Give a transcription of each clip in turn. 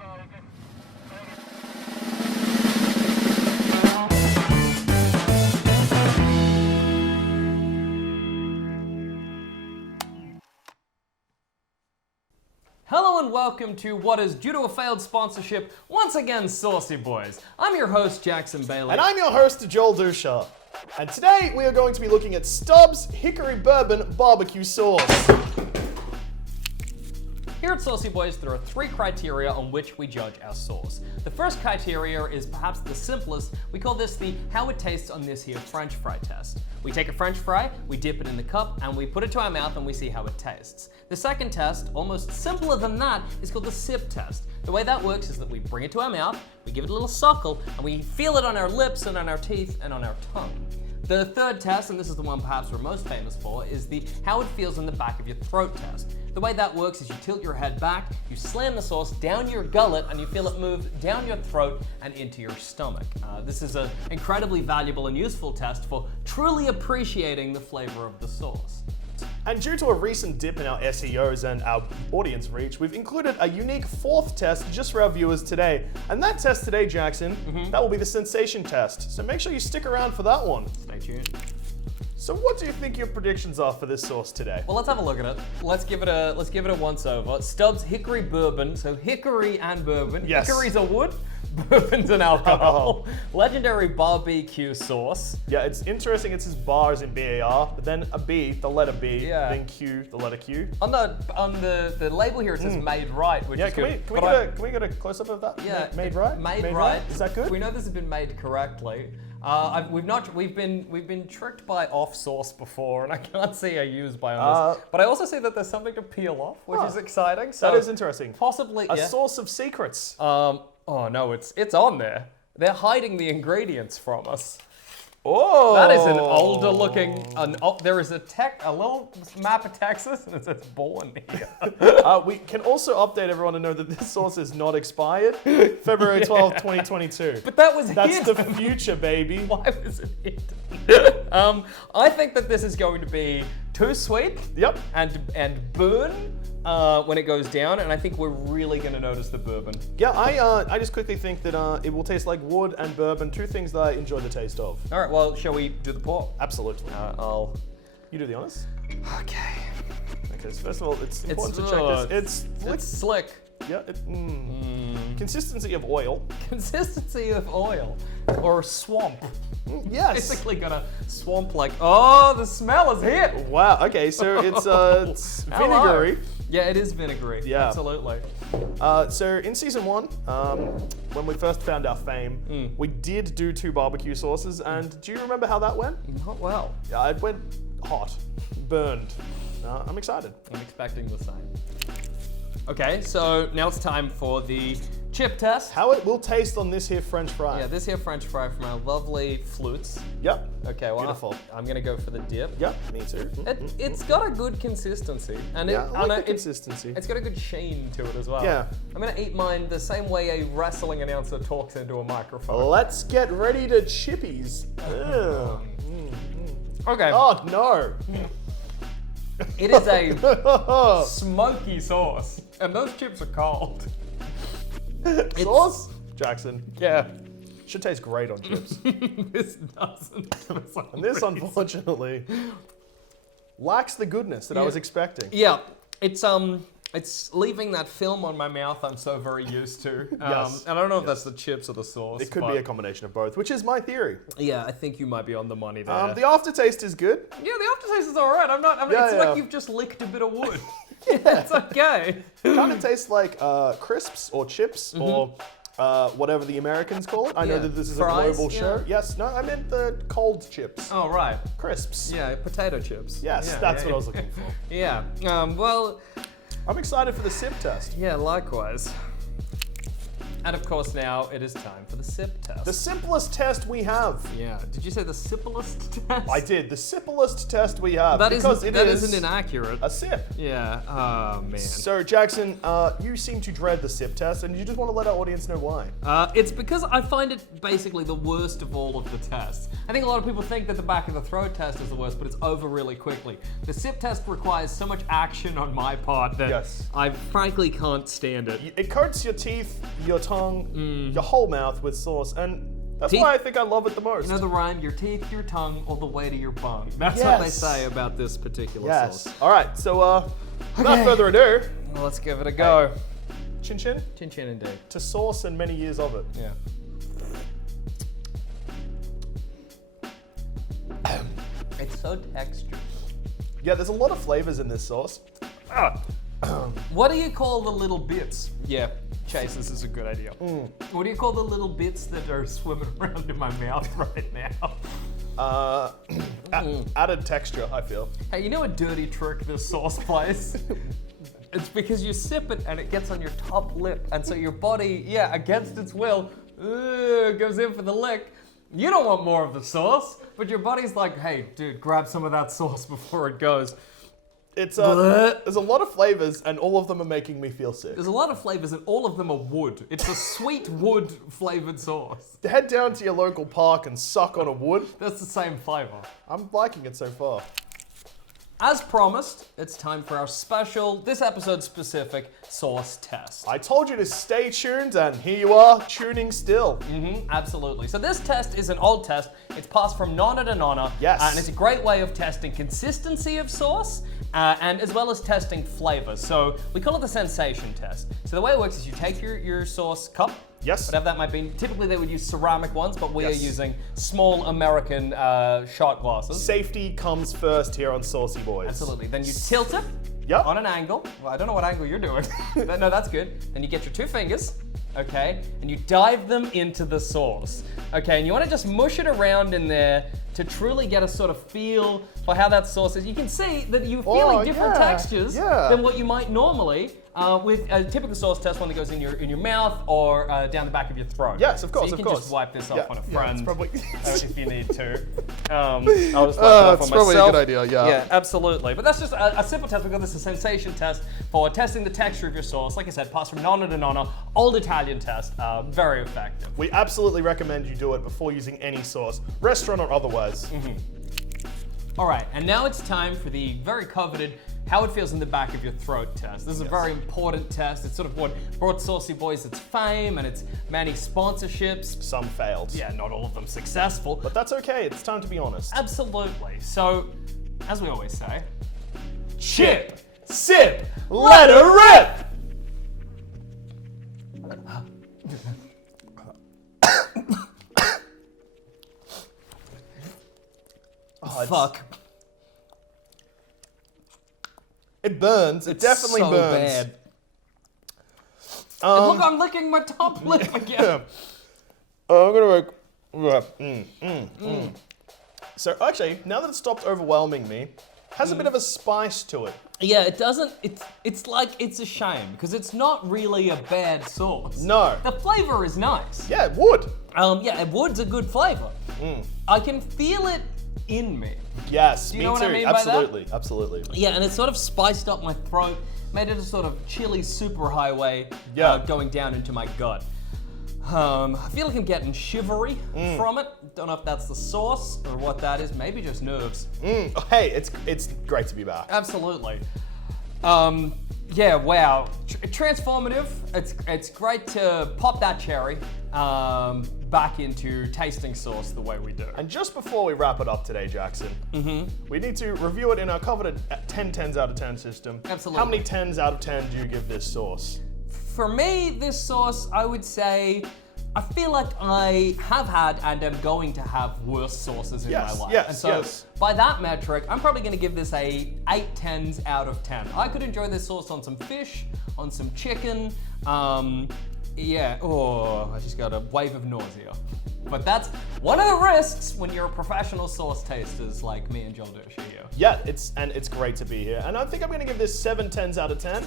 Hello and welcome to what is, due to a failed sponsorship, once again Saucy Boys. I'm your host, Jackson Bailey. And I'm your host, Joel Duscher. And today we are going to be looking at Stubb's Hickory Bourbon Barbecue Sauce. Here at Saucy Boys, there are three criteria on which we judge our sauce. The first criteria is perhaps the simplest. We call this the how it tastes on this here French fry test. We take a French fry, we dip it in the cup, and we put it to our mouth and we see how it tastes. The second test, almost simpler than that, is called the sip test. The way that works is that we bring it to our mouth, we give it a little suckle, and we feel it on our lips and on our teeth and on our tongue. The third test, and this is the one perhaps we're most famous for, is the how it feels in the back of your throat test. The way that works is you tilt your head back, you slam the sauce down your gullet, and you feel it move down your throat and into your stomach. This is an incredibly valuable and useful test for truly appreciating the flavor of the sauce. And due to a recent dip in our SEOs and our audience reach, we've included a unique fourth test just for our viewers today. And that test today, Jackson, that will be the sensation test. So make sure you stick around for that one. Stay tuned. So what do you think your predictions are for this sauce today? Well, let's have a look at it. Let's give it a once over. Stubb's Hickory Bourbon, so hickory and bourbon. Yes. Hickory's a wood, bourbon's an alcohol. Legendary barbecue sauce. Yeah, it's interesting. It says bars in BAR, but then a B, the letter B, then Q, the letter Q. On the label here it says made right, which is good. Can we get a close up of that? Yeah, made right. Made right. Is that good? We know this has been made correctly. We've been tricked by off sauce before, and I can't see a use by on this. But I also see that there's something to peel off, which is exciting. So that is interesting. Possibly a source of secrets. Oh no, it's on there. They're hiding the ingredients from us. Oh, that is an older looking. There is a little map of Texas, and it says born here. We can also update everyone to know that this sauce is not expired. February 12th, 2022. But that's the future, baby. Why was it hidden? I think that this is going to be too sweet. Yep. And burn when it goes down, and I think we're really going to notice the bourbon. Yeah, I just quickly think that it will taste like wood and bourbon, two things that I enjoy the taste of. All right, well, shall we do the pour? Absolutely. You do the honors. Okay. Because first of all, it's important to check this. It's slick. Yeah. Consistency of oil. Consistency of oil. Or swamp. Yes. Basically gonna swamp like, oh, the smell is here. Wow, okay, so it's vinegary. Yeah, it is vinegary. Yeah. Absolutely. So in season 1, when we first found our fame, we did do 2 barbecue sauces, and do you remember how that went? Not well. Yeah, it went hot, burned. I'm excited. I'm expecting the same. Okay, so now it's time for the chip test. How it will taste on this here French fry. Yeah, this here French fry from our lovely flutes. Yep. Okay, well, beautiful. I'm gonna go for the dip. Yep, me too. It's got a good consistency. And I like the consistency. It's got a good sheen to it as well. Yeah. I'm gonna eat mine the same way a wrestling announcer talks into a microphone. Let's get ready to chippies. Okay. Oh, no. It is a smoky sauce, and those chips are cold. Sauce? Jackson. Yeah. Should taste great on chips. This doesn't. And this, unfortunately, lacks the goodness that I was expecting. Yeah, it's leaving that film on my mouth I'm so very used to. Yes. And I don't know if that's the chips or the sauce. It could be a combination of both, which is my theory. Yeah, I think you might be on the money there. The aftertaste is good. Yeah, the aftertaste is all right. It's like you've just licked a bit of wood. Yeah. It's okay. It kind of tastes like crisps or chips or whatever the Americans call it. I know that this is Fries? a global show. Yes, no, I meant the cold chips. Oh, right. Crisps. Yeah, potato chips. Yes, that's what I was looking for. Yeah, well... I'm excited for the sip test. Yeah, likewise. And of course now it is time for the sip test. The simplest test we have. Yeah. Did you say the simplest test? I did. The simplest test we have. That because isn't inaccurate. A sip. Yeah. Oh man. So Jackson, you seem to dread the sip test, and you just want to let our audience know why. It's because I find it basically the worst of all of the tests. I think a lot of people think that the back of the throat test is the worst, but it's over really quickly. The sip test requires so much action on my part that I frankly can't stand it. It coats your teeth, your tongue, your whole mouth with sauce, and that's why I think I love it the most. You know the rhyme, your teeth, your tongue, all the way to your bung. That's what they say about this particular sauce. All right, so without further ado, well, let's give it a go. Chin chin? Chin chin indeed. To sauce and many years of it. Yeah. It's so textured. Yeah, there's a lot of flavors in this sauce. What do you call the little bits? Yeah, Chase, this is a good idea. What do you call the little bits that are swimming around in my mouth right now? Added texture, I feel. Hey, you know a dirty trick this sauce plays? It's because you sip it and it gets on your top lip, and so your body, against its will, goes in for the lick. You don't want more of the sauce, but your body's like, hey, dude, grab some of that sauce before it goes. It's there's a lot of flavors, and all of them are making me feel sick. There's a lot of flavors, and all of them are wood. It's a sweet wood flavored sauce. Head down to your local park and suck on a wood. That's the same flavor. I'm liking it so far. As promised, it's time for our special, this episode specific, sauce test. I told you to stay tuned, and here you are, tuning still. Absolutely. So this test is an old test. It's passed from nonna to nonna. Yes. And it's a great way of testing consistency of sauce, and as well as testing flavor. So we call it the sensation test. So the way it works is you take your sauce cup, whatever that might be. Typically they would use ceramic ones, but we are using small American shot glasses. Safety comes first here on Saucy Boyz. Absolutely. Then you tilt it on an angle. Well, I don't know what angle you're doing. But no, that's good. Then you get your two fingers, okay, and you dive them into the sauce. Okay, and you want to just mush it around in there to truly get a sort of feel for how that sauce is. You can see that you're feeling different textures than what you might normally with a typical sauce test, one that goes in your mouth or down the back of your throat. Yes, of course, so you can just wipe this off on a friend if you need to. I'll just wipe it off on myself. Probably a good idea, Yeah, absolutely. But that's just a simple test. We call this a sensation test for testing the texture of your sauce. Like I said, passed from nonna to nonna, old Italian test, very effective. We absolutely recommend you do it before using any sauce, restaurant or otherwise. All right, and now it's time for the very coveted how it feels in the back of your throat test. This is a very important test. It's sort of what brought Saucy Boyz its fame and its many sponsorships. Some failed. Yeah, not all of them successful. But that's okay, it's time to be honest. Absolutely. So, as we always say, chip, sip, let her rip! Fuck. It burns. It definitely so burns. Bad. Look, I'm licking my top lip again. I'm gonna make. So actually, now that it stopped overwhelming me, it has a bit of a spice to it. Yeah, it doesn't. It's like it's a shame because it's not really a bad sauce. No. The flavor is nice. Yeah, it would. Yeah, wood's a good flavor. I can feel it in me. Yes, Do you me know what too. I mean by Absolutely, absolutely. Yeah, and it sort of spiced up my throat, made it a sort of chili superhighway going down into my gut. I feel like I'm getting shivery from it. Don't know if that's the sauce or what that is. Maybe just nerves. Oh, hey, it's great to be back. Absolutely. Yeah, wow. Transformative. It's great to pop that cherry back into tasting sauce the way we do. And just before we wrap it up today, Jackson, we need to review it in our coveted 10 10s out of 10 system. Absolutely. How many 10s out of 10 do you give this sauce? For me, this sauce, I would say, I feel like I have had and am going to have worse sauces in my life. And so by that metric, I'm probably going to give this a 8 10s out of 10. I could enjoy this sauce on some fish, on some chicken. Yeah, I just got a wave of nausea. But that's one of the risks when you're a professional sauce tasters like me and Joel Duscher here. Yeah, it's great to be here. And I think I'm going to give this 7 10s out of 10.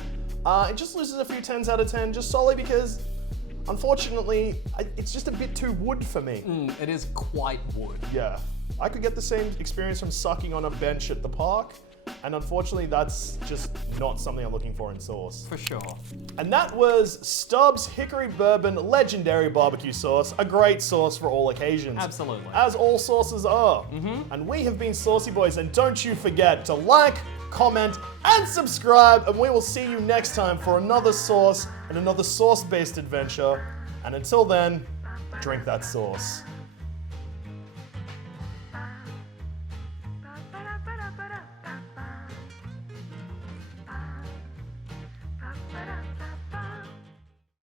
It just loses a few 10s out of 10 just solely because Unfortunately, it's just a bit too wood for me. It is quite wood. Yeah. I could get the same experience from sucking on a bench at the park, and unfortunately that's just not something I'm looking for in sauce. For sure. And that was Stubb's Hickory Bourbon Legendary Barbecue Sauce, a great sauce for all occasions. Absolutely. As all sauces are. And we have been Saucy Boys, and don't you forget to like, comment, and subscribe, and we will see you next time for another sauce and another sauce-based adventure. And until then, drink that sauce.